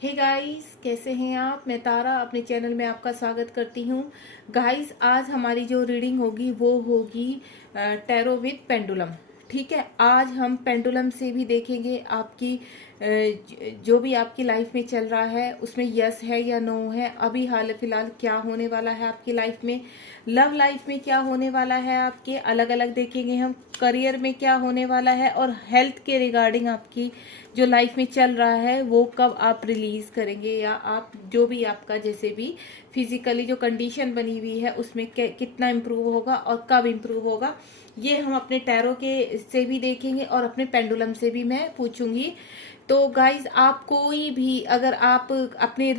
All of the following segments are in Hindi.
हे गाइस, कैसे हैं आप। मैं तारा अपने चैनल में आपका स्वागत करती हूँ। गाइस, आज हमारी जो रीडिंग होगी वो होगी टैरो विद पेंडुलम। ठीक है, आज हम पेंडुलम से भी देखेंगे आपकी जो भी आपकी लाइफ में चल रहा है उसमें यस है या नो है, अभी हाल फिलहाल क्या होने वाला है आपकी लाइफ में, लव लाइफ में क्या होने वाला है आपके, अलग अलग देखेंगे हम, करियर में क्या होने वाला है, और हेल्थ के रिगार्डिंग आपकी जो लाइफ में चल रहा है वो कब आप रिलीज करेंगे, या आप जो भी आपका जैसे भी फिजिकली जो कंडीशन बनी हुई है उसमें कितना इम्प्रूव होगा और कब इम्प्रूव होगा, ये हम अपने टैरो के से भी देखेंगे और अपने पेंडुलम से भी मैं पूछूंगी। तो गाइज, आप कोई भी अगर आप अपने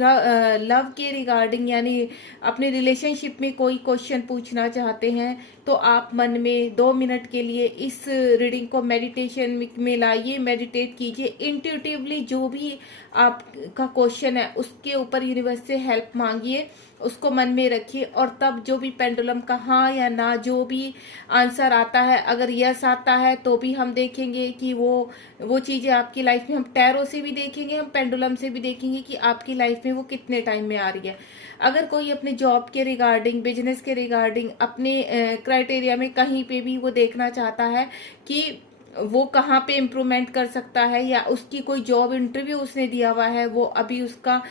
लव के रिगार्डिंग यानी अपने रिलेशनशिप में कोई क्वेश्चन पूछना चाहते हैं तो आप मन में 2 मिनट के लिए इस रीडिंग को मेडिटेशन में लाइए, मेडिटेट कीजिए, इंट्यूटिवली जो भी आपका क्वेश्चन है उसके ऊपर यूनिवर्स से हेल्प मांगिए, उसको मन में रखिए, और तब जो भी पेंडुलम का हाँ या ना जो भी आंसर आता है, अगर यस आता है तो भी हम देखेंगे कि वो चीजें आपकी लाइफ में, हम टैरो से भी देखेंगे, हम पेंडुलम से भी देखेंगे कि आपकी लाइफ में वो कितने टाइम में आ रही है। अगर कोई अपने जॉब के रिगार्डिंग, बिजनेस के रिगार्डिंग, अपने क्राइटेरिया में कहीं पे भी वो देखना चाहता है कि वो कहाँ पे इम्प्रूवमेंट कर सकता है, या उसकी कोई जॉब इंटरव्यू उसने दिया हुआ है, वो अभी उसका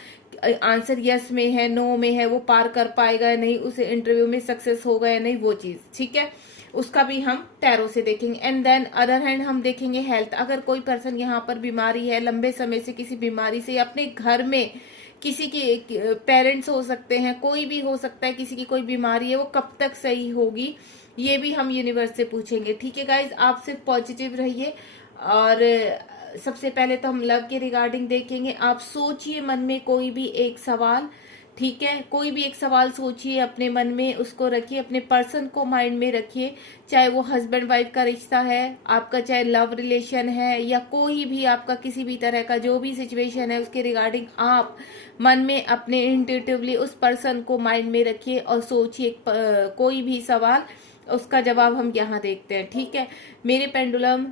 आंसर यस में है, नो में है, वो पार कर पाएगा या नहीं, उस इंटरव्यू में सक्सेस होगा या नहीं, वो चीज ठीक है, उसका भी हम टैरो से देखेंगे। एंड देन अदर हैंड हम देखेंगे हेल्थ। अगर कोई पर्सन यहाँ पर बीमारी है, लंबे समय से किसी बीमारी से, या अपने घर में किसी के पेरेंट्स हो सकते हैं, कोई भी हो सकता है, किसी की कोई बीमारी है, वो कब तक सही होगी, ये भी हम यूनिवर्स से पूछेंगे। ठीक है गाइज, आप सिर्फ पॉजिटिव रहिए। और सबसे पहले तो हम लव के रिगार्डिंग देखेंगे। आप सोचिए मन में कोई भी एक सवाल, ठीक है, कोई भी एक सवाल सोचिए अपने मन में, उसको रखिए, अपने पर्सन को माइंड में रखिए, चाहे वो हस्बैंड वाइफ का रिश्ता है आपका, चाहे लव रिलेशन है, या कोई भी आपका किसी भी तरह का जो भी सिचुएशन है उसके रिगार्डिंग आप मन में अपने इंट्यूटिवली उस पर्सन को माइंड में रखिए और सोचिए कोई भी सवाल, उसका जवाब हम यहाँ देखते हैं। ठीक है मेरे पेंडुलम,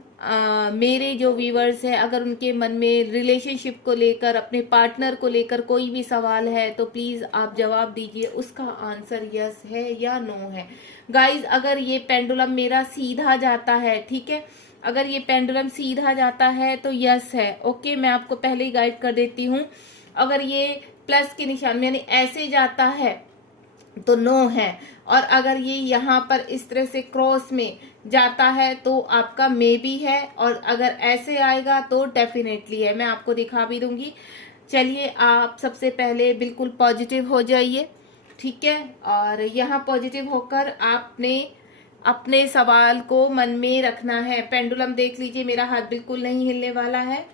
मेरे जो व्यूवर्स हैं, अगर उनके मन में रिलेशनशिप को लेकर, अपने पार्टनर को लेकर कोई भी सवाल है तो प्लीज आप जवाब दीजिए, उसका आंसर यस है या नो है। गाइज, अगर ये पेंडुलम मेरा सीधा जाता है, ठीक है, अगर ये पेंडुलम सीधा जाता है तो यस है। ओके, मैं आपको पहले ही गाइड कर देती हूँ। अगर ये प्लस के निशान में यानी ऐसे जाता है तो नो है, और अगर ये यहाँ पर इस तरह से क्रॉस में जाता है तो आपका मे बी है, और अगर ऐसे आएगा तो डेफिनेटली है। मैं आपको दिखा भी दूंगी। चलिए, आप सबसे पहले बिल्कुल पॉजिटिव हो जाइए, ठीक है, और यहाँ पॉजिटिव होकर आपने अपने सवाल को मन में रखना है। पेंडुलम देख लीजिए, मेरा हाथ बिल्कुल नहीं हिलने वाला है।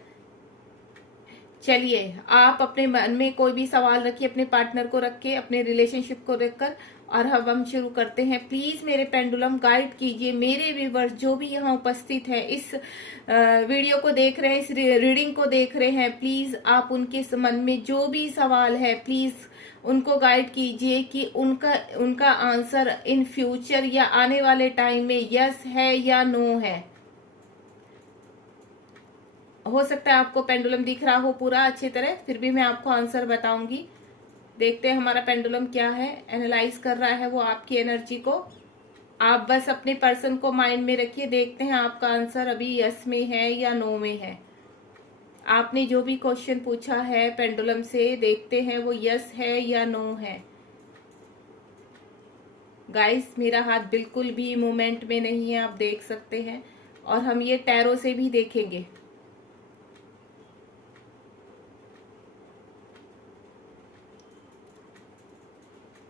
चलिए, आप अपने मन में कोई भी सवाल रखिए, अपने पार्टनर को रख के, अपने रिलेशनशिप को रखकर, और अब हम शुरू करते हैं। प्लीज मेरे पेंडुलम गाइड कीजिए मेरे व्यूवर्स जो भी यहाँ उपस्थित है, इस वीडियो को देख रहे हैं, इस रीडिंग को देख रहे हैं, प्लीज आप उनके मन में जो भी सवाल है प्लीज उनको गाइड कीजिए कि उनका आंसर इन फ्यूचर या आने वाले टाइम में यस है या नो है। हो सकता है आपको पेंडुलम दिख रहा हो पूरा अच्छी तरह, फिर भी मैं आपको आंसर बताऊंगी। देखते हैं हमारा पेंडुलम क्या है, एनालाइज कर रहा है वो आपकी एनर्जी को। आप बस अपने पर्सन को माइंड में रखिए, देखते हैं आपका आंसर अभी यस में है या नो में है। आपने जो भी क्वेश्चन पूछा है पेंडुलम से, देखते हैं वो यस है या नो है। गाइस, मेरा हाथ बिल्कुल भी मूवमेंट में नहीं है, आप देख सकते हैं, और हम ये टैरो से भी देखेंगे।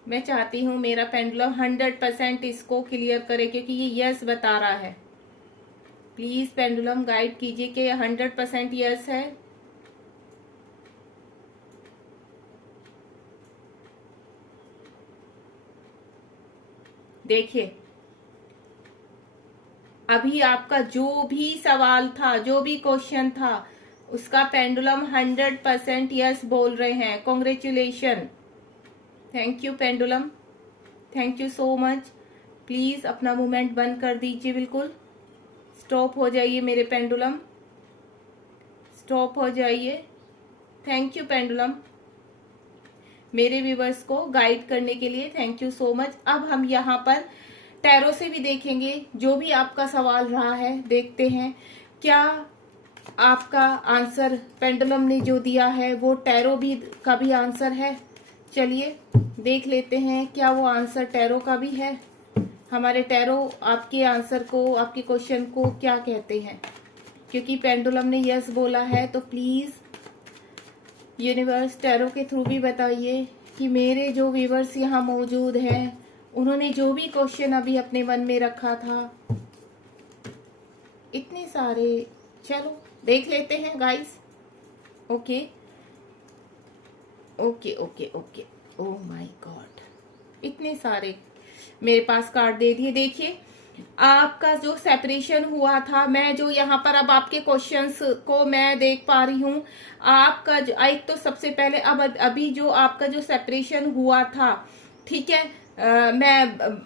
मैं चाहती हूँ मेरा पेंडुलम 100% इसको क्लियर करे, क्योंकि ये यस बता रहा है। प्लीज पेंडुलम गाइड कीजिए कि 100% यस है। देखिए, अभी आपका जो भी सवाल था, जो भी क्वेश्चन था, उसका पेंडुलम 100% यस बोल रहे हैं। Congratulation, thank you pendulum, thank you so much. Please अपना मूवमेंट बंद कर दीजिए, बिल्कुल स्टॉप हो जाइए मेरे पेंडुलम, स्टॉप हो जाइए। थैंक यू पेंडुलम, मेरे व्यूवर्स को गाइड करने के लिए थैंक यू सो मच। अब हम यहाँ पर टैरो से भी देखेंगे जो भी आपका सवाल रहा है, देखते हैं क्या आपका आंसर पेंडुलम ने जो दिया है वो टैरो भी का भी आंसर है। चलिए देख लेते हैं क्या वो आंसर टैरो का भी है। हमारे टैरो आपके आंसर को, आपके क्वेश्चन को क्या कहते हैं, क्योंकि पेंडुलम ने यस बोला है तो प्लीज यूनिवर्स टैरो के थ्रू भी बताइए कि मेरे जो व्यूवर्स यहाँ मौजूद हैं उन्होंने जो भी क्वेश्चन अभी अपने मन में रखा था, इतने सारे, चलो देख लेते हैं guys. Okay okay okay okay, oh my God, इतने सारे मेरे पास कार्ड दे दिए। देखिए आपका जो सेपरेशन हुआ था, मैं जो यहाँ पर अब आपके क्वेश्चंस को मैं देख पा रही हूँ, आपका जो एक तो सबसे पहले अब अभी जो आपका जो सेपरेशन हुआ था, ठीक है, मैं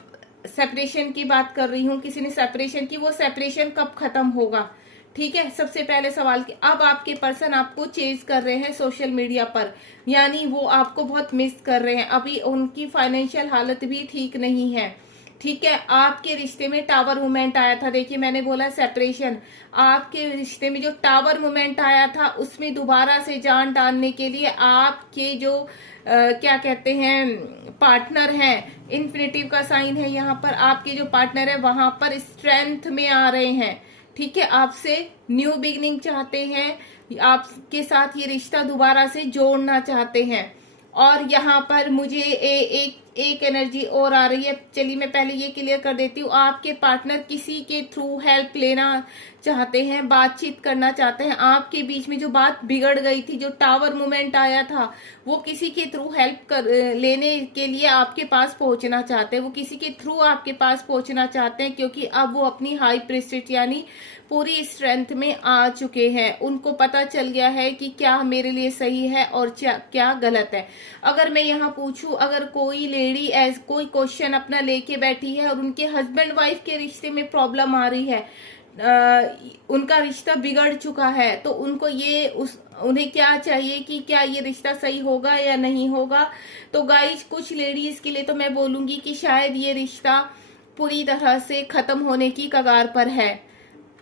सेपरेशन की बात कर रही हूँ, किसी ने सेपरेशन की, वो सेपरेशन कब खत्म होगा, ठीक है। सबसे पहले सवाल कि अब आपके पर्सन आपको चेज कर रहे हैं सोशल मीडिया पर, यानी वो आपको बहुत मिस कर रहे हैं, अभी उनकी फाइनेंशियल हालत भी ठीक नहीं है, ठीक है। आपके रिश्ते में टावर मूवमेंट आया था, देखिए मैंने बोला सेपरेशन, आपके रिश्ते में जो टावर मूवमेंट आया था उसमें दोबारा से जान डालने के लिए आपके जो क्या कहते हैं पार्टनर हैं, इन्फिनिटिव का साइन है यहाँ पर, आपके जो पार्टनर है वहां पर स्ट्रेंथ में आ रहे हैं, ठीक है। आपसे न्यू बिगनिंग चाहते हैं, आपके साथ ये रिश्ता दोबारा से जोड़ना चाहते हैं। और यहाँ पर मुझे एक एनर्जी और आ रही है, चलिए मैं पहले ये क्लियर कर देती हूँ। आपके पार्टनर किसी के थ्रू हेल्प लेना चाहते हैं, बातचीत करना चाहते हैं, आपके बीच में जो बात बिगड़ गई थी, जो टावर मूवमेंट आया था, वो किसी के थ्रू हेल्प लेने के लिए आपके पास पहुंचना चाहते हैं, वो किसी के थ्रू आपके पास पहुंचना चाहते हैं, क्योंकि अब वो अपनी हाई प्रेस्टिज यानी पूरी स्ट्रेंथ में आ चुके हैं। उनको पता चल गया है कि क्या मेरे लिए सही है और क्या गलत है। अगर मैं यहाँ पूछूं, अगर कोई लेडी कोई क्वेश्चन अपना लेके बैठी है और उनके हस्बैंड वाइफ के रिश्ते में प्रॉब्लम आ रही है, उनका रिश्ता बिगड़ चुका है, तो उनको उन्हें क्या चाहिए कि क्या ये रिश्ता सही होगा या नहीं होगा। तो गाइज कुछ लेडीज के लिए तो मैं बोलूंगी कि शायद ये रिश्ता पूरी तरह से खत्म होने की कगार पर है।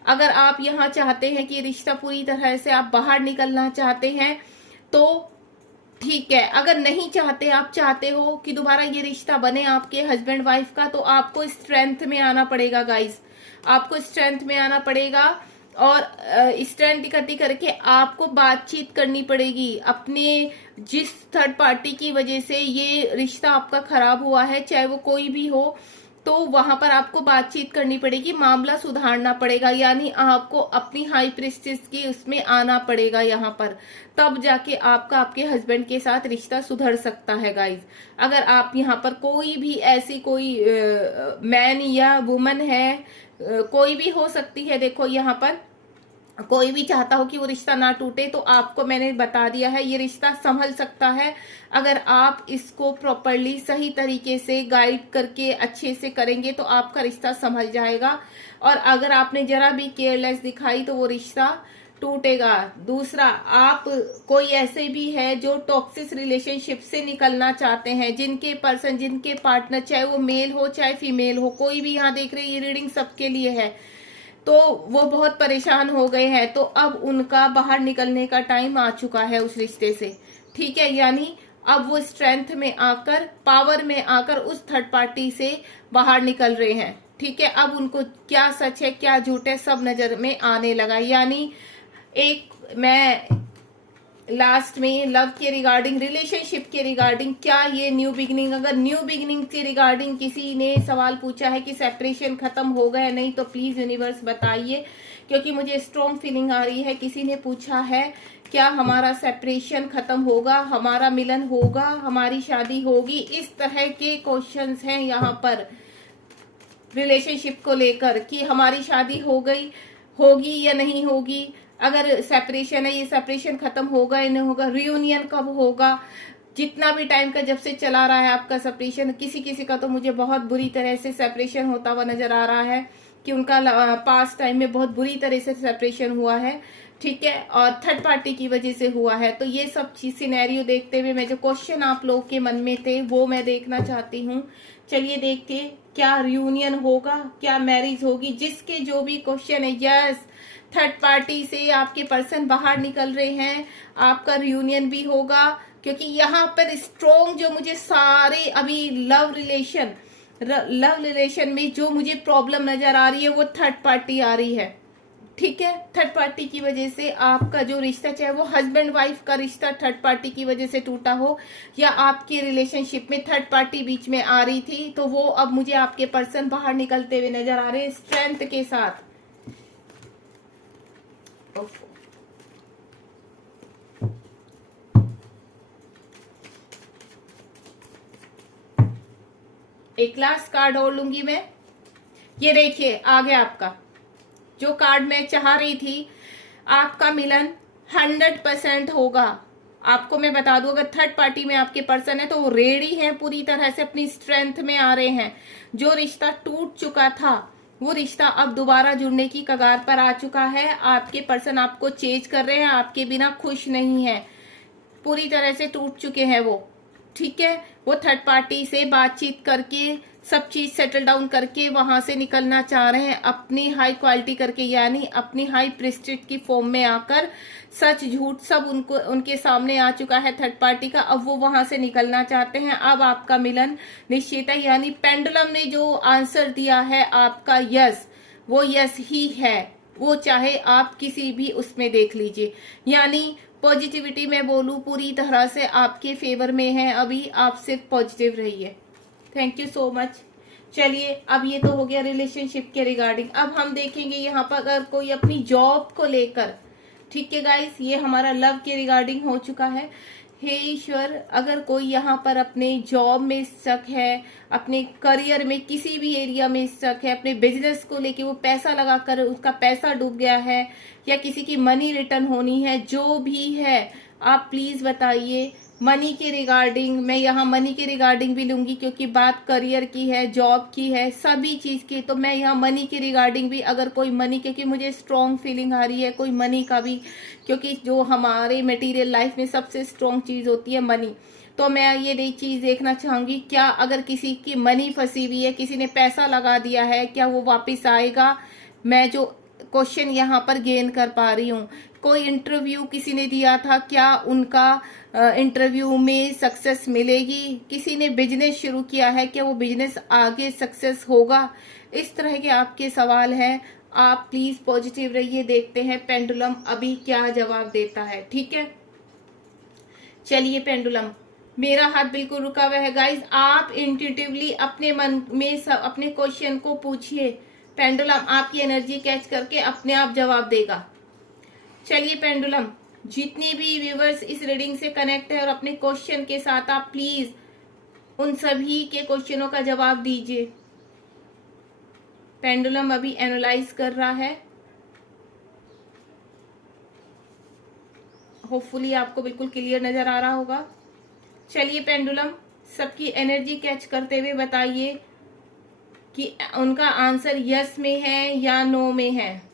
अगर आप यहाँ चाहते हैं कि रिश्ता पूरी तरह से आप बाहर निकलना चाहते हैं तो ठीक है, अगर नहीं चाहते, आप चाहते हो कि दोबारा ये रिश्ता बने आपके हस्बैंड वाइफ का, तो आपको स्ट्रेंथ में आना पड़ेगा गाइस, आपको स्ट्रेंथ में आना पड़ेगा और स्ट्रेंथ इकट्ठी करके आपको बातचीत करनी पड़ेगी अपने जिस थर्ड पार्टी की वजह से ये रिश्ता आपका खराब हुआ है, चाहे वो कोई भी हो, तो वहां पर आपको बातचीत करनी पड़ेगी, मामला सुधारना पड़ेगा, यानी आपको अपनी हाई प्रेस्टिज की उसमें आना पड़ेगा यहाँ पर, तब जाके आपका आपके हस्बैंड के साथ रिश्ता सुधर सकता है गाइज। अगर आप यहाँ पर कोई भी ऐसी कोई मैन या वुमन है, कोई भी हो सकती है, देखो यहाँ पर कोई भी चाहता हो कि वो रिश्ता ना टूटे, तो आपको मैंने बता दिया है ये रिश्ता संभल सकता है अगर आप इसको प्रॉपरली सही तरीके से गाइड करके अच्छे से करेंगे, तो आपका रिश्ता संभल जाएगा। और अगर आपने जरा भी केयरलेस दिखाई तो वो रिश्ता टूटेगा। दूसरा, आप कोई ऐसे भी है जो टॉक्सिक रिलेशनशिप से निकलना चाहते हैं, जिनके पर्सन, जिनके पार्टनर, चाहे वो मेल हो चाहे फीमेल हो, कोई भी यहाँ देख रहे, ये रीडिंग सबके लिए है, तो वो बहुत परेशान हो गए हैं, तो अब उनका बाहर निकलने का टाइम आ चुका है उस रिश्ते से, ठीक है। यानी अब वो स्ट्रेंथ में आकर, पावर में आकर उस थर्ड पार्टी से बाहर निकल रहे हैं, ठीक है। अब उनको क्या सच है क्या झूठ है सब नजर में आने लगा। यानी एक मैं लास्ट में लव के रिगार्डिंग, रिलेशनशिप के रिगार्डिंग, क्या ये न्यू बिगिनिंग, अगर न्यू बिगिनिंग के रिगार्डिंग किसी ने सवाल पूछा है कि सेपरेशन खत्म हो गया नहीं, तो प्लीज यूनिवर्स बताइए, क्योंकि मुझे स्ट्रॉन्ग फीलिंग आ रही है। किसी ने पूछा है क्या हमारा सेपरेशन खत्म होगा, हमारा मिलन होगा, हमारी शादी होगी, इस तरह के क्वेश्चंस हैं यहाँ पर रिलेशनशिप को लेकर कि हमारी शादी होगी या नहीं होगी, अगर सेपरेशन है ये सेपरेशन खत्म होगा या नहीं होगा, रियूनियन कब होगा, जितना भी टाइम का जब से चला रहा है आपका सेपरेशन। किसी किसी का तो मुझे बहुत बुरी तरह से सेपरेशन होता हुआ नजर आ रहा है कि उनका पास्ट टाइम में बहुत बुरी तरह से सेपरेशन हुआ है, ठीक है, और थर्ड पार्टी की वजह से हुआ है। तो ये सब चीज सिनेरियो देखते हुए मैं जो क्वेश्चन आप लोगों के मन में थे वो मैं देखना चाहती हूँ। चलिए देखते क्या रियूनियन होगा, क्या मैरिज होगी। जिसके जो भी क्वेश्चन है, यस थर्ड पार्टी से आपके पर्सन बाहर निकल रहे हैं, आपका रियूनियन भी होगा। क्योंकि यहाँ पर स्ट्रॉन्ग जो मुझे सारे अभी लव रिलेशन में जो मुझे प्रॉब्लम नजर आ रही है वो थर्ड पार्टी आ रही है। ठीक है, थर्ड पार्टी की वजह से आपका जो रिश्ता, चाहे वो हस्बैंड वाइफ का रिश्ता थर्ड पार्टी की वजह से टूटा हो, या आपके रिलेशनशिप में थर्ड पार्टी बीच में आ रही थी, तो वो अब मुझे आपके पर्सन बाहर निकलते हुए नजर आ रहे हैं स्ट्रेंथ के साथ। एक लास्ट कार्ड और लूंगी मैं। ये देखिए आ गया आपका जो कार्ड मैं चाह रही थी। आपका मिलन 100% होगा। आपको मैं बता दूं, अगर थर्ड पार्टी में आपके पर्सन है तो वो रेडी है, पूरी तरह से अपनी स्ट्रेंथ में आ रहे हैं। जो रिश्ता टूट चुका था वो रिश्ता अब दोबारा जुड़ने की कगार पर आ चुका है। आपके पर्सन आपको चेंज कर रहे हैं, आपके बिना खुश नहीं है, पूरी तरह से टूट चुके हैं वो। ठीक है, वो थर्ड पार्टी से बातचीत करके सब चीज सेटल डाउन करके वहां से निकलना चाह रहे हैं, अपनी हाई क्वालिटी करके, यानी अपनी हाई प्रेस्टीज की फॉर्म में आकर। सच झूठ सब उनको उनके सामने आ चुका है थर्ड पार्टी का। अब वो वहां से निकलना चाहते हैं। अब आपका मिलन निश्चित है, यानी पेंडुलम ने जो आंसर दिया है आपका यस, वो यस ही है। वो चाहे आप किसी भी उसमें देख लीजिए, यानी पॉजिटिविटी में बोलूं पूरी तरह से आपके फेवर में है। अभी आप सिर्फ पॉजिटिव रहिए। Thank you so much. चलिए अब ये तो हो गया रिलेशनशिप के रिगार्डिंग। अब हम देखेंगे यहाँ पर अगर कोई अपनी जॉब को लेकर, ठीक है गाइस, ये हमारा लव के रिगार्डिंग हो चुका है। हे ईश्वर, अगर कोई यहाँ पर अपने जॉब में स्टक है, अपने करियर में किसी भी एरिया में स्टक है, अपने बिजनेस को लेके वो पैसा लगाकर उसका पैसा डूब गया है, या किसी की मनी रिटर्न होनी है, जो भी है आप प्लीज बताइए। मनी के रिगार्डिंग मैं यहाँ मनी के रिगार्डिंग भी लूंगी, क्योंकि बात करियर की है, जॉब की है, सभी चीज की। तो मैं यहाँ मनी के रिगार्डिंग भी, अगर कोई मनी, क्योंकि मुझे स्ट्रॉन्ग फीलिंग आ रही है कोई मनी का भी, क्योंकि जो हमारे मटेरियल लाइफ में सबसे स्ट्रॉन्ग चीज होती है मनी। तो मैं ये चीज देखना चाहूंगी, क्या अगर किसी की मनी फंसी हुई है, किसी ने पैसा लगा दिया है, क्या वो वापिस आएगा? मैं जो क्वेश्चन यहाँ पर गेन कर पा रही हूँ, कोई इंटरव्यू किसी ने दिया था, क्या उनका इंटरव्यू में सक्सेस मिलेगी? किसी ने बिजनेस शुरू किया है, क्या वो बिजनेस आगे सक्सेस होगा? इस तरह के आपके सवाल हैं। आप प्लीज पॉजिटिव रहिए, देखते हैं पेंडुलम अभी क्या जवाब देता है। ठीक है, चलिए पेंडुलम, मेरा हाथ बिल्कुल रुका हुआ है गाइज। आप इंट्यूटिवली अपने मन में अपने क्वेश्चन को पूछिए, पेंडुलम आपकी एनर्जी कैच करके अपने आप जवाब देगा। चलिए पेंडुलम, जितने भी व्यूवर्स इस रीडिंग से कनेक्ट है और अपने क्वेश्चन के साथ, आप प्लीज उन सभी के क्वेश्चनों का जवाब दीजिए। पेंडुलम अभी एनालाइज कर रहा है। होपफुली आपको बिल्कुल क्लियर नजर आ रहा होगा। चलिए पेंडुलम, सबकी एनर्जी कैच करते हुए बताइए कि उनका आंसर यस में है या नो में है।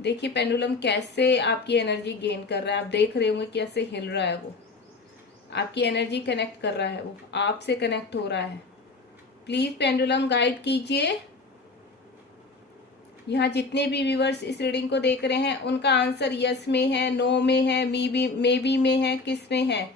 देखिए पेंडुलम कैसे आपकी एनर्जी गेन कर रहा है। आप देख रहे होंगे कैसे हिल रहा है वो, आपकी एनर्जी कनेक्ट कर रहा है, वो आपसे कनेक्ट हो रहा है। प्लीज पेंडुलम गाइड कीजिए। यहाँ जितने भी व्यूवर्स इस रीडिंग को देख रहे हैं, उनका आंसर यस में है, नो में है, मे बी में है, किस में है?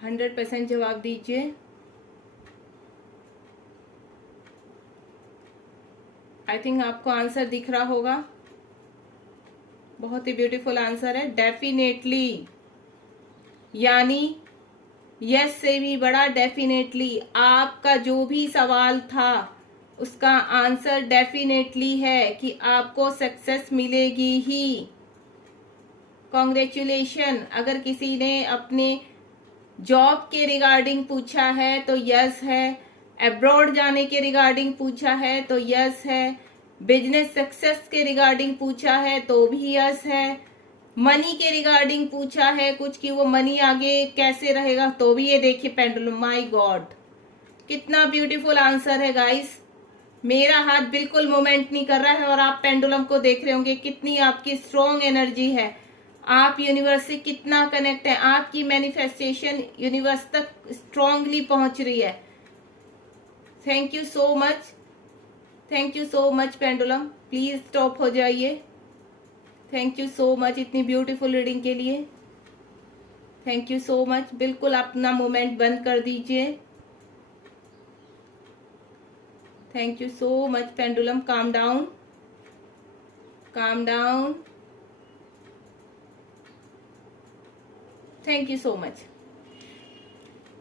100% जवाब दीजिए। आई थिंक आपको आंसर दिख रहा होगा। बहुत ही ब्यूटीफुल आंसर है, डेफिनेटली, यानी यस से भी बड़ा डेफिनेटली। आपका जो भी सवाल था उसका आंसर डेफिनेटली है कि आपको सक्सेस मिलेगी ही। कॉन्ग्रेचुलेशन। अगर किसी ने अपने जॉब के रिगार्डिंग पूछा है तो यस है, अब्रॉड जाने के रिगार्डिंग पूछा है तो यस है, बिजनेस सक्सेस के रिगार्डिंग पूछा है तो भी यस है, मनी के रिगार्डिंग पूछा है कुछ कि वो मनी आगे कैसे रहेगा तो भी ये देखिए पेंडुलम, माय गॉड कितना ब्यूटीफुल आंसर है गाइस। मेरा हाथ बिल्कुल मूवमेंट नहीं कर रहा है और आप पेंडुलम को देख रहे होंगे कितनी आपकी स्ट्रॉन्ग एनर्जी है, आप यूनिवर्स से कितना कनेक्ट है, आपकी मैनिफेस्टेशन यूनिवर्स तक स्ट्रांगली पहुंच रही है। Thank you so much, thank you so much pendulum, please stop हो जाइए। थैंक यू सो मच इतनी ब्यूटीफुल रीडिंग के लिए, थैंक यू सो मच। बिल्कुल अपना मोमेंट बंद कर दीजिए। Thank you so much pendulum, calm down, calm down, thank you so much.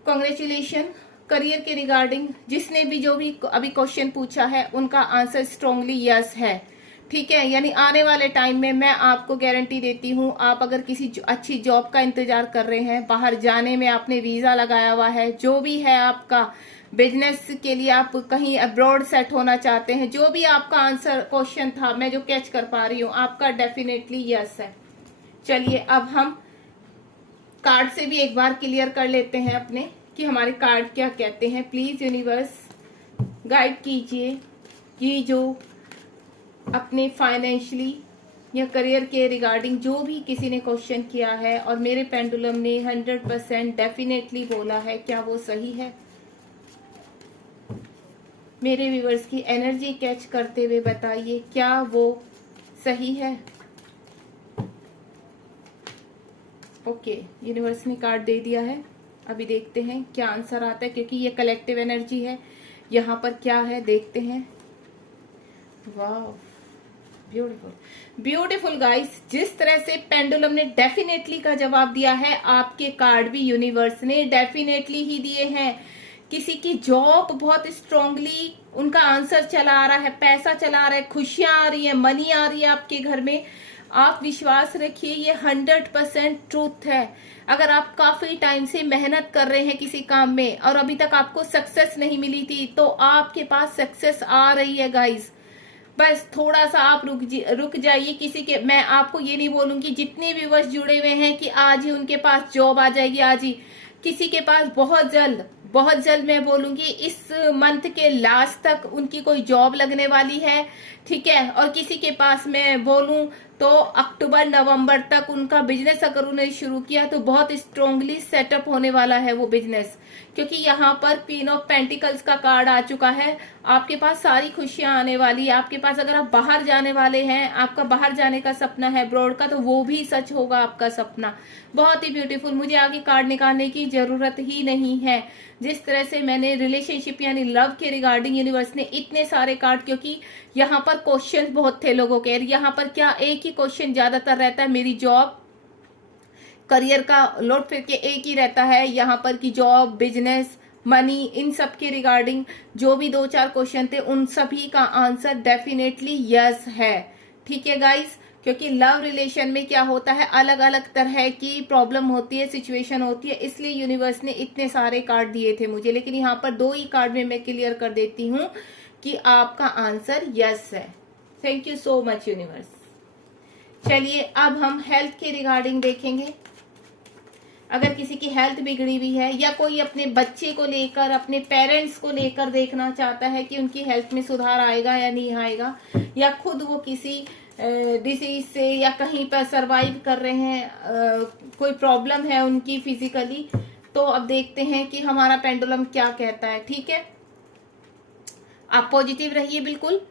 Congratulation. Career के रिगार्डिंग जिसने भी जो भी अभी क्वेश्चन पूछा है उनका आंसर स्ट्रांगली यस है, ठीक है। यानी आने वाले टाइम में मैं आपको गारंटी देती हूँ, आप अगर किसी अच्छी जॉब का इंतजार कर रहे हैं, बाहर जाने में आपने वीजा लगाया हुआ है, जो भी है आपका बिजनेस के लिए आप कहीं अब्रॉड सेट होना चाहते हैं, जो भी आपका आंसर क्वेश्चन था मैं जो कैच कर पा रही हूँ आपका डेफिनेटली यस है। चलिए अब हम कार्ड से भी एक बार क्लियर कर लेते हैं अपने कि हमारे कार्ड क्या कहते हैं। प्लीज यूनिवर्स गाइड कीजिए कि जो अपने फाइनेंशियली या करियर के रिगार्डिंग जो भी किसी ने क्वेश्चन किया है और मेरे पेंडुलम ने 100% डेफिनेटली बोला है, क्या वो सही है? मेरे व्यूवर्स की एनर्जी कैच करते हुए बताइए क्या वो सही है? ओके, यूनिवर्स ने कार्ड दे दिया है। अभी देखते हैं क्या आंसर आता है, क्योंकि ये कलेक्टिव एनर्जी है। यहाँ पर क्या है देखते हैं। वाह, ब्यूटीफुल ब्यूटीफुल गाइस। जिस तरह से पेंडुलम ने डेफिनेटली का जवाब दिया है, आपके कार्ड भी यूनिवर्स ने डेफिनेटली ही दिए हैं। किसी की जॉब बहुत स्ट्रांगली उनका आंसर चला आ रहा है, पैसा चला आ रहा है, खुशियां आ रही है, मनी आ रही है आपके घर में। आप विश्वास रखिए ये 100% ट्रूथ है। अगर आप काफी टाइम से मेहनत कर रहे हैं किसी काम में और अभी तक आपको सक्सेस नहीं मिली थी, तो आपके पास सक्सेस आ रही है गाइस। बस थोड़ा सा आप रुक जाइए। किसी के, मैं आपको ये नहीं बोलूंगी जितने भी व्यूअर्स जुड़े हुए हैं कि आज ही उनके पास जॉब आ जाएगी, आज ही। किसी के पास बहुत जल्द मैं बोलूंगी इस मंथ के लास्ट तक उनकी कोई जॉब लगने वाली है, ठीक है। और किसी के पास मैं बोलूं तो अक्टूबर नवंबर तक उनका बिजनेस अगर उन्हें शुरू किया तो बहुत स्ट्रांगली सेटअप होने वाला है वो बिजनेस, क्योंकि यहाँ पर क्वीन ऑफ पेंटिकल्स का कार्ड आ चुका है। आपके पास सारी खुशियां आने वाली है। आपके पास अगर आप बाहर जाने वाले हैं, आपका बाहर जाने का सपना है ब्रॉड का, तो वो भी सच होगा आपका सपना। बहुत ही ब्यूटीफुल। मुझे आगे कार्ड निकालने की जरूरत ही नहीं है। जिस तरह से मैंने रिलेशनशिप यानी लव के रिगार्डिंग यूनिवर्स ने इतने सारे कार्ड, क्योंकि यहाँ पर क्वेश्चन बहुत थे लोगों के, यहाँ पर क्या एक ही क्वेश्चन ज्यादातर रहता है, मेरी जॉब करियर का लौट फिर के एक ही रहता है यहाँ पर कि जॉब, बिजनेस, मनी, इन सब के रिगार्डिंग जो भी 2-4 क्वेश्चन थे उन सभी का आंसर डेफिनेटली यस है, ठीक है गाइस। क्योंकि लव रिलेशन में क्या होता है, अलग अलग तरह की प्रॉब्लम होती है, सिचुएशन होती है, इसलिए यूनिवर्स ने इतने सारे कार्ड दिए थे मुझे। लेकिन यहाँ पर 2 ही कार्ड में मैं क्लियर कर देती हूँ कि आपका आंसर यस है। Thank you so much universe. चलिए अब हम हेल्थ के रिगार्डिंग देखेंगे। अगर किसी की हेल्थ बिगड़ी हुई है या कोई अपने बच्चे को लेकर, अपने पेरेंट्स को लेकर देखना चाहता है कि उनकी हेल्थ में सुधार आएगा या नहीं आएगा, या खुद वो किसी डिसीज से या कहीं पर सरवाइव कर रहे हैं, कोई प्रॉब्लम है उनकी फिजिकली, तो अब देखते हैं कि हमारा पेंडुलम क्या कहता है, ठीक है। आप पॉजिटिव रहिए बिल्कुल।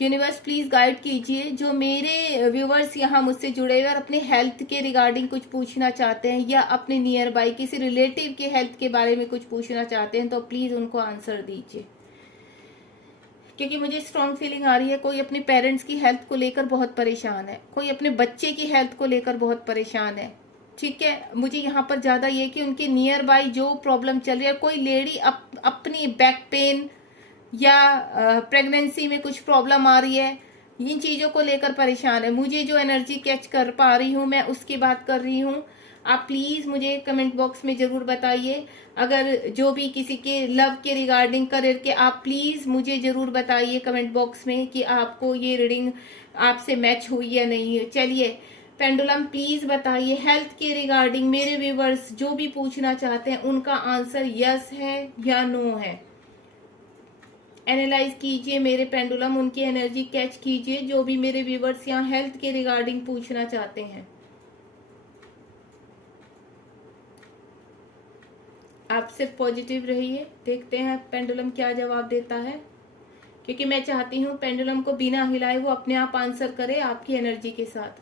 यूनिवर्स प्लीज गाइड कीजिए। जो मेरे व्यूवर्स यहाँ मुझसे जुड़े हुए और अपने हेल्थ के रिगार्डिंग कुछ पूछना चाहते हैं या अपने नियर बाई किसी रिलेटिव के हेल्थ के बारे में कुछ पूछना चाहते हैं, तो प्लीज उनको आंसर दीजिए, क्योंकि मुझे स्ट्रॉन्ग फीलिंग आ रही है कोई अपने पेरेंट्स की हेल्थ को लेकर बहुत परेशान है, कोई अपने बच्चे की हेल्थ को लेकर बहुत परेशान है, ठीक है। मुझे यहाँ पर ज्यादा ये कि उनके नियर बाई जो प्रॉब्लम चल रही है, कोई लेडी अपनी बैक पेन या प्रेगनेंसी में कुछ प्रॉब्लम आ रही है, इन चीज़ों को लेकर परेशान है। मुझे जो एनर्जी कैच कर पा रही हूँ मैं उसकी बात कर रही हूँ। आप प्लीज़ मुझे कमेंट बॉक्स में ज़रूर बताइए। अगर जो भी किसी के लव के रिगार्डिंग करियर के, आप प्लीज़ मुझे ज़रूर बताइए कमेंट बॉक्स में कि आपको ये रीडिंग आपसे मैच हुई या नहीं है। चलिए पेंडुलम प्लीज़ बताइए, हेल्थ के रिगार्डिंग मेरे व्यूवर्स जो भी पूछना चाहते हैं उनका आंसर यस है या नो है। एनालाइज कीजिए मेरे पेंडुलम, उनकी एनर्जी कैच कीजिए जो भी मेरे व्यूवर्स यहाँ हेल्थ के रिगार्डिंग पूछना चाहते हैं। आप सिर्फ पॉजिटिव रहिए, देखते हैं पेंडुलम क्या जवाब देता है, क्योंकि मैं चाहती हूँ पेंडुलम को बिना हिलाए वो अपने आप आंसर करे आपकी एनर्जी के साथ।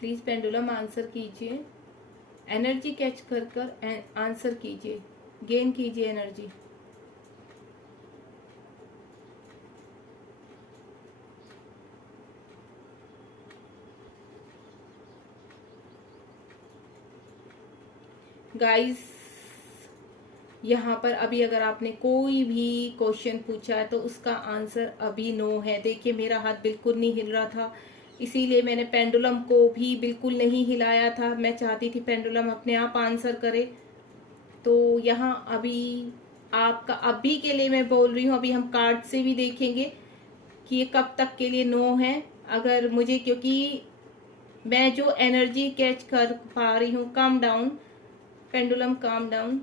प्लीज पेंडुलम आंसर कीजिए, एनर्जी कैच कर कर आंसर कीजिए, गेन कीजिए एनर्जी। गाइस यहाँ पर अभी अगर आपने कोई भी क्वेश्चन पूछा है तो उसका आंसर अभी नो है। देखिए मेरा हाथ बिल्कुल नहीं हिल रहा था, इसीलिए मैंने पेंडुलम को भी बिल्कुल नहीं हिलाया था। मैं चाहती थी पेंडुलम अपने आप आंसर करे। तो यहाँ अभी आपका अभी के लिए मैं बोल रही हूँ, अभी हम कार्ड से भी देखेंगे कि ये कब तक के लिए नो है। अगर मुझे, क्योंकि मैं जो एनर्जी कैच कर पा रही हूँ, calm down pendulum, calm down.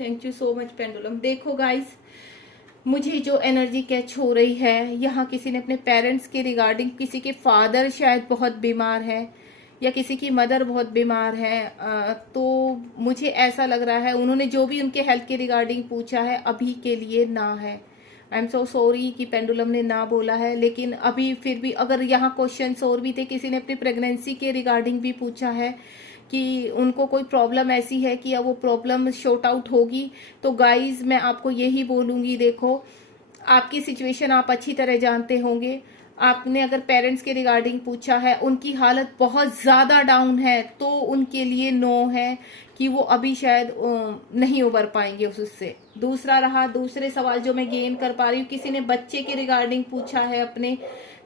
Thank you so much pendulum. देखो गाइस, मुझे जो एनर्जी कैच हो रही है, यहाँ किसी ने अपने पेरेंट्स के रिगार्डिंग, किसी के फादर शायद बहुत बीमार है या किसी की मदर बहुत बीमार है, तो मुझे ऐसा लग रहा है उन्होंने जो भी उनके हेल्थ के रिगार्डिंग पूछा है अभी के लिए ना है। आई एम सो सॉरी कि पेंडुलम ने ना बोला है, लेकिन अभी फिर भी अगर यहाँ क्वेश्चंस और भी थे, किसी ने अपनी प्रेगनेंसी के रिगार्डिंग भी पूछा है कि उनको कोई प्रॉब्लम ऐसी है कि अब वो प्रॉब्लम शॉर्ट आउट होगी, तो गाइज मैं आपको यही बोलूँगी, देखो आपकी सिचुएशन आप अच्छी तरह जानते होंगे। आपने अगर पेरेंट्स के रिगार्डिंग पूछा है, उनकी हालत बहुत ज़्यादा डाउन है, तो उनके लिए नो है कि वो अभी शायद नहीं उबर पाएंगे उससे। दूसरा रहा, दूसरे सवाल जो मैं गेन कर पा रही हूँ, किसी ने बच्चे के रिगार्डिंग पूछा है अपने,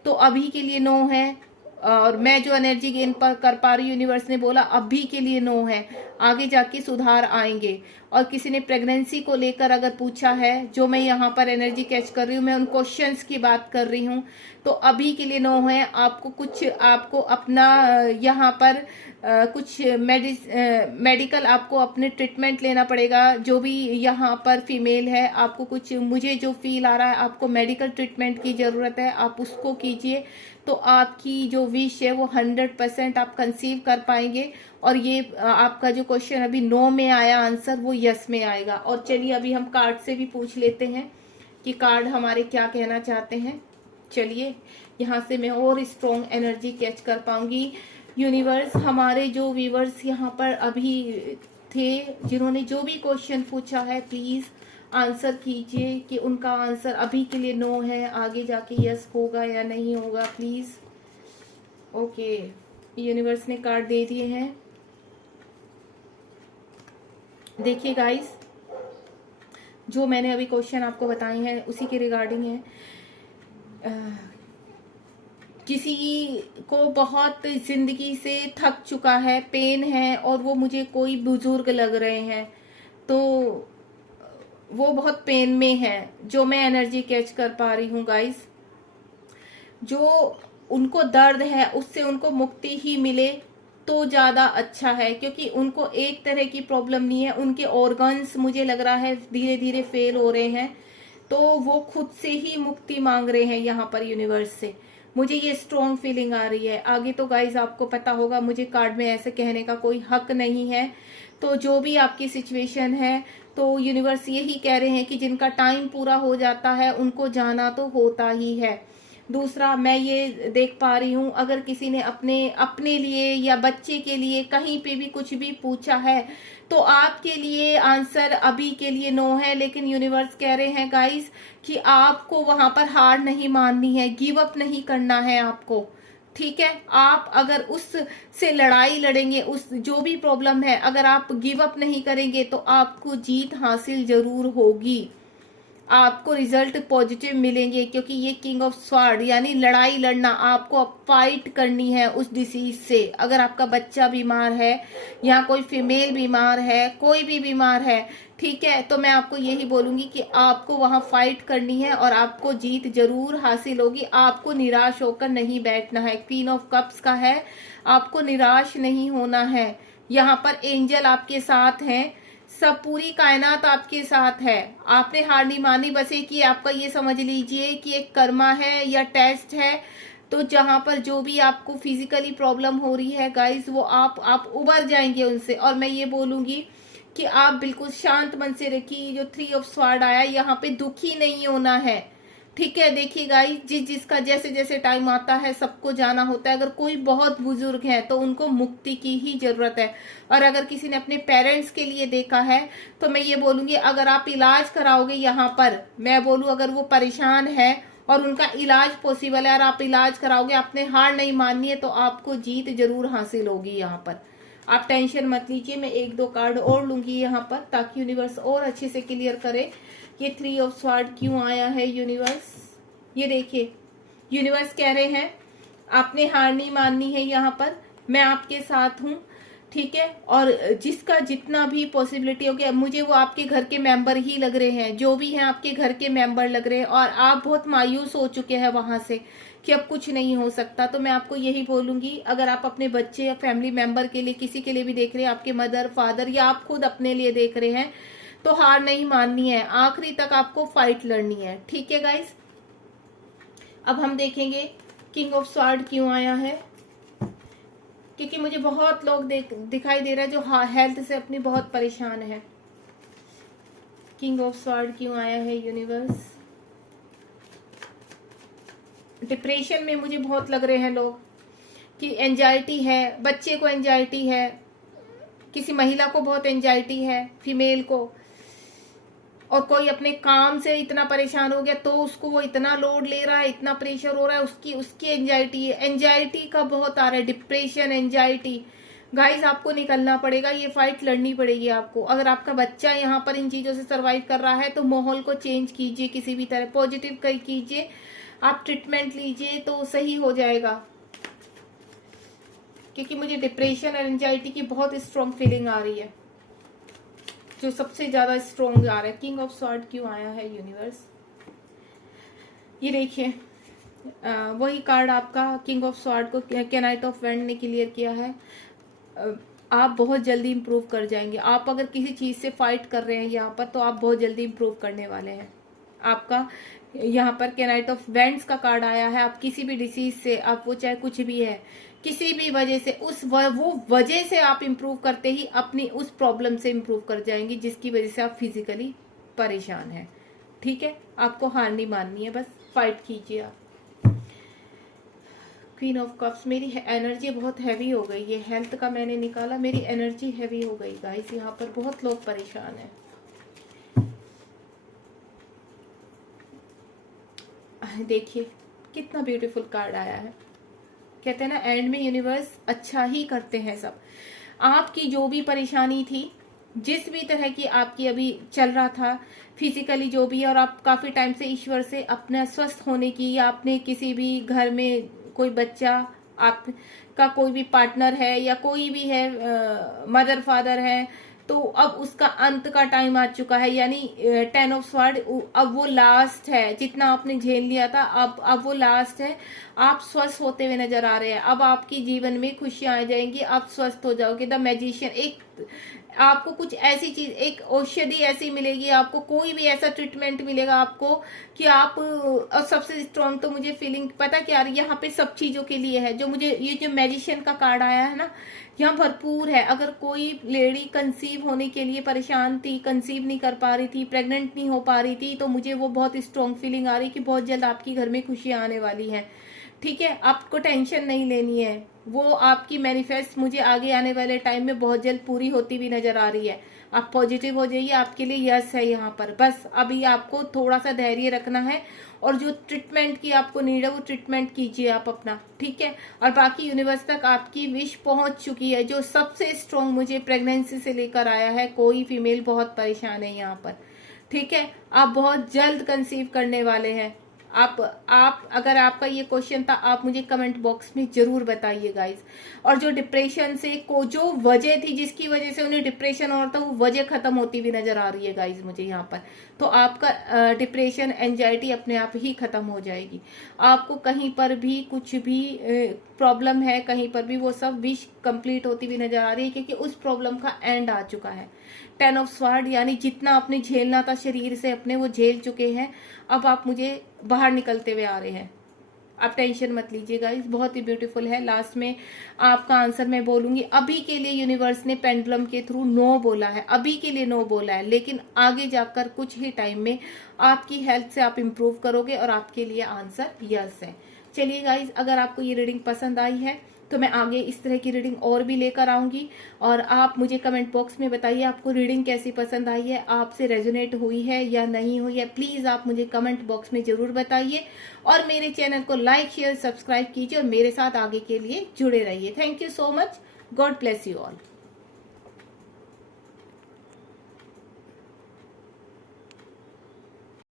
तो अभी के लिए नो है। और मैं जो एनर्जी गेन कर पा रही हूँ, यूनिवर्स ने बोला अभी के लिए नो है, आगे जाके सुधार आएंगे। और किसी ने प्रेगनेंसी को लेकर अगर पूछा है, जो मैं यहाँ पर एनर्जी कैच कर रही हूँ, मैं उन क्वेश्चंस की बात कर रही हूँ, तो अभी के लिए नो है। आपको अपना यहाँ पर कुछ मेडिकल आपको अपने ट्रीटमेंट लेना पड़ेगा। जो भी यहाँ पर फीमेल है, आपको कुछ, मुझे जो फील आ रहा है, आपको मेडिकल ट्रीटमेंट की ज़रूरत है, आप उसको कीजिए, तो आपकी जो विश है वो 100% आप कंसीव कर पाएंगे। और ये आपका जो क्वेश्चन अभी नो में आया आंसर, वो यस में आएगा। और चलिए अभी हम कार्ड से भी पूछ लेते हैं कि कार्ड हमारे क्या कहना चाहते हैं। चलिए यहाँ से मैं और स्ट्रॉन्ग एनर्जी कैच कर पाऊंगी। यूनिवर्स, हमारे जो व्यूवर्स यहाँ पर अभी थे, जिन्होंने जो भी क्वेश्चन पूछा है, प्लीज़ आंसर कीजिए कि उनका आंसर अभी के लिए नो है, आगे जाके यस होगा या नहीं होगा, प्लीज़। ओके, यूनिवर्स ने कार्ड दे दिए हैं। देखिए गाइस, जो मैंने अभी क्वेश्चन आपको बताए हैं उसी के रिगार्डिंग है। किसी को बहुत जिंदगी से थक चुका है, पेन है, और वो मुझे कोई बुजुर्ग लग रहे हैं, तो वो बहुत पेन में है, जो मैं एनर्जी कैच कर पा रही हूँ गाइस। जो उनको दर्द है उससे उनको मुक्ति ही मिले तो ज़्यादा अच्छा है, क्योंकि उनको एक तरह की प्रॉब्लम नहीं है, उनके ऑर्गन्स मुझे लग रहा है धीरे धीरे फेल हो रहे हैं, तो वो खुद से ही मुक्ति मांग रहे हैं यहाँ पर यूनिवर्स से। मुझे ये स्ट्रॉन्ग फीलिंग आ रही है। आगे तो गाइज आपको पता होगा, मुझे कार्ड में ऐसे कहने का कोई हक नहीं है। तो जो भी आपकी सिचुएशन है, तो यूनिवर्स यही कह रहे हैं कि जिनका टाइम पूरा हो जाता है उनको जाना तो होता ही है। दूसरा, मैं ये देख पा रही हूँ अगर किसी ने अपने अपने लिए या बच्चे के लिए कहीं पे भी कुछ भी पूछा है तो आपके लिए आंसर अभी के लिए नो है, लेकिन यूनिवर्स कह रहे हैं गाइस कि आपको वहां पर हार नहीं माननी है, गिव अप नहीं करना है आपको। ठीक है, आप अगर उस से लड़ाई लड़ेंगे, उस जो भी प्रॉब्लम है, अगर आप गिव अप नहीं करेंगे तो आपको जीत हासिल जरूर होगी, आपको रिजल्ट पॉजिटिव मिलेंगे, क्योंकि ये किंग ऑफ स्वॉर्ड यानी लड़ाई लड़ना, आपको अब फाइट करनी है उस डिसीज से। अगर आपका बच्चा बीमार है या कोई फीमेल बीमार है, कोई भी बीमार है, ठीक है, तो मैं आपको यही बोलूंगी कि आपको वहां फाइट करनी है और आपको जीत जरूर हासिल होगी। आपको निराश होकर नहीं बैठना है। क्वीन ऑफ कप्स का है, आपको निराश नहीं होना है। यहाँ पर एंजल आपके साथ हैं, सब पूरी कायनात आपके साथ है। आपने हार नहीं मानी, बस एक ही आपका ये समझ लीजिए कि एक कर्मा है या टेस्ट है। तो जहां पर जो भी आपको फिजिकली प्रॉब्लम हो रही है गाइस, वो आप उबर जाएंगे उनसे। और मैं ये बोलूंगी कि आप बिल्कुल शांत मन से रखिए। जो 3 ऑफ स्वॉर्ड आया, यहाँ पे दुखी नहीं होना है। ठीक है, देखिए गाइस, जिसका जैसे जैसे टाइम आता है सबको जाना होता है। अगर कोई बहुत बुजुर्ग है तो उनको मुक्ति की ही जरूरत है। और अगर किसी ने अपने पेरेंट्स के लिए देखा है तो मैं ये बोलूंगी, अगर आप इलाज कराओगे, यहाँ पर मैं बोलूँ अगर वो परेशान है और उनका इलाज पॉसिबल है और आप इलाज कराओगे, आपने हार नहीं माननी है, तो आपको जीत जरूर हासिल होगी। यहाँ पर आप टेंशन मत लीजिए। मैं 1-2 कार्ड और लूंगी यहाँ पर, ताकि यूनिवर्स और अच्छे से क्लियर करे ये 3 ऑफ स्वॉर्ड क्यों आया है। यूनिवर्स, ये देखिए, यूनिवर्स कह रहे हैं आपने हार नहीं माननी है। यहाँ पर मैं आपके साथ हूँ, ठीक है। और जिसका जितना भी पॉसिबिलिटी हो गया, मुझे वो आपके घर के मेंबर ही लग रहे हैं, जो भी हैं आपके घर के मेंबर लग रहे हैं। और आप बहुत मायूस हो चुके हैं वहां से कि अब कुछ नहीं हो सकता। तो मैं आपको यही बोलूंगी, अगर आप अपने बच्चे या फैमिली मेंबर के लिए, किसी के लिए भी देख रहे हैं, आपके मदर फादर या आप खुद अपने लिए देख रहे हैं, तो हार नहीं माननी है, आखिरी तक आपको फाइट लड़नी है। ठीक है गाइस, अब हम देखेंगे किंग ऑफ स्वॉर्ड क्यों आया है, क्योंकि मुझे बहुत लोग दिखाई दे रहा है जो हेल्थ से अपनी बहुत परेशान है। किंग ऑफ स्वॉर्ड क्यों आया है यूनिवर्स? डिप्रेशन में मुझे बहुत लग रहे हैं लोग कि एंजाइटी है, बच्चे को एंजाइटी है, किसी महिला को बहुत एंजाइटी है, फीमेल को, और कोई अपने काम से इतना परेशान हो गया तो उसको वो इतना लोड ले रहा है, इतना प्रेशर हो रहा है, उसकी एंजाइटी है। एंजाइटी का बहुत आ रहा है, डिप्रेशन, एंजाइटी। गाइस, आपको निकलना पड़ेगा, ये फाइट लड़नी पड़ेगी आपको। अगर आपका बच्चा यहाँ पर इन चीजों से सरवाइव कर रहा है तो माहौल को चेंज कीजिए, किसी भी तरह पॉजिटिव कीजिए, आप ट्रीटमेंट लीजिए तो सही हो जाएगा। क्योंकि मुझे डिप्रेशन और एंजाइटी की बहुत स्ट्रॉन्ग फीलिंग आ रही है, जो सबसे ज्यादा स्ट्रॉन्ग आ रहा है। किंग ऑफ स्वॉर्ड क्यों आया है यूनिवर्स? ये देखिए, वही कार्ड आपका किंग ऑफ स्वॉर्ड को नाइट ऑफ वैंड ने क्लियर किया है। आप बहुत जल्दी इंप्रूव कर जाएंगे। आप अगर किसी चीज से फाइट कर रहे हैं यहाँ पर, तो आप बहुत जल्दी इंप्रूव करने वाले हैं। आपका यहाँ पर नाइट ऑफ वैंड्स का कार्ड आया है। आप किसी भी डिसीज से, आप वो चाहे कुछ भी है, किसी भी वजह से, वो वजह से आप इंप्रूव करते ही अपनी उस प्रॉब्लम से इंप्रूव कर जाएंगे जिसकी वजह से आप फिजिकली परेशान हैं। ठीक है, आपको हार नहीं माननी है, बस फाइट कीजिए आप। क्वीन ऑफ कप्स, मेरी एनर्जी बहुत हैवी हो गई। ये हेल्थ का मैंने निकाला, मेरी एनर्जी हैवी हो गई गाइस। यहाँ पर बहुत लोग परेशान हैं। देखिए कितना ब्यूटीफुल कार्ड आया है। कहते हैं ना, एंड में यूनिवर्स अच्छा ही करते हैं सब। आपकी जो भी परेशानी थी, जिस भी तरह की आपकी अभी चल रहा था फिजिकली जो भी है, और आप काफी टाइम से ईश्वर से अपना स्वस्थ होने की, या आपने किसी भी घर में कोई बच्चा, आपका कोई भी पार्टनर है या कोई भी है, मदर फादर है, तो अब उसका अंत का टाइम आ चुका है। यानी 10 ऑफ स्वॉर्ड, अब वो लास्ट है। जितना आपने झेल लिया था, अब वो लास्ट है। आप स्वस्थ होते हुए नजर आ रहे हैं। अब आपकी जीवन में खुशियां आ जाएंगी, आप स्वस्थ हो जाओगे। द मैजिशियन, एक आपको कुछ ऐसी चीज, एक औषधि ऐसी मिलेगी आपको, कोई भी ऐसा ट्रीटमेंट मिलेगा आपको कि आप, और सबसे स्ट्रॉन्ग तो मुझे फीलिंग पता क्या आ रही है, यहाँ पे सब चीजों के लिए है। जो मुझे ये जो मैजिशियन का कार्ड आया है ना, यहाँ भरपूर है। अगर कोई लेडी कंसीव होने के लिए परेशान थी, कंसीव नहीं कर पा रही थी, प्रेग्नेंट नहीं हो पा रही थी, तो मुझे वो बहुत स्ट्रॉन्ग फीलिंग आ रही कि बहुत जल्द आपकी घर में खुशियां आने वाली हैं। ठीक है, आपको टेंशन नहीं लेनी है, वो आपकी मैनिफेस्ट मुझे आगे आने वाले टाइम में बहुत जल्द पूरी होती हुई नजर आ रही है। आप पॉजिटिव हो जाइए, आपके लिए यस है यहाँ पर। बस अभी आपको थोड़ा सा धैर्य रखना है और जो ट्रीटमेंट की आपको नीड है वो ट्रीटमेंट कीजिए आप अपना, ठीक है। और बाकी यूनिवर्स तक आपकी विश पहुंच चुकी है। जो सबसे स्ट्रॉन्ग मुझे प्रेगनेंसी से लेकर आया है, कोई फीमेल बहुत परेशान है यहाँ पर, ठीक है। आप बहुत जल्द कंसीव करने वाले हैं। आप अगर आपका ये क्वेश्चन था, आप मुझे कमेंट बॉक्स में जरूर बताइए गाइस। और जो डिप्रेशन से को जो वजह थी जिसकी वजह से उन्हें डिप्रेशन और था, वो वजह खत्म होती हुई नजर आ रही है गाइस मुझे यहाँ पर। तो आपका डिप्रेशन एंजाइटी अपने आप ही खत्म हो जाएगी। आपको कहीं पर भी कुछ भी प्रॉब्लम है, कहीं पर भी वो सब विश कंप्लीट होती हुई नजर आ रही है, क्योंकि उस प्रॉब्लम का एंड आ चुका है। 10 ऑफ स्वॉर्ड यानी जितना आपने झेलना था शरीर से अपने, वो झेल चुके हैं। अब आप मुझे बाहर निकलते हुए आ रहे हैं। आप टेंशन मत लीजिए गाइस, बहुत ही ब्यूटीफुल है। लास्ट में आपका आंसर मैं बोलूंगी। अभी के लिए यूनिवर्स ने पेंडुलम के थ्रू नो बोला है, अभी के लिए नो बोला है, लेकिन आगे जाकर कुछ ही टाइम में आपकी हेल्थ से आप इम्प्रूव करोगे और आपके लिए आंसर यस है। चलिए गाइस, अगर आपको ये रीडिंग पसंद आई है तो मैं आगे इस तरह की रीडिंग और भी लेकर आऊंगी। और आप मुझे कमेंट बॉक्स में बताइए आपको रीडिंग कैसी पसंद आई है, आपसे रेजोनेट हुई है या नहीं हुई है। प्लीज आप मुझे कमेंट बॉक्स में जरूर बताइए। और मेरे चैनल को लाइक शेयर सब्सक्राइब कीजिए और मेरे साथ आगे के लिए जुड़े रहिए। Thank you so much. God bless you all.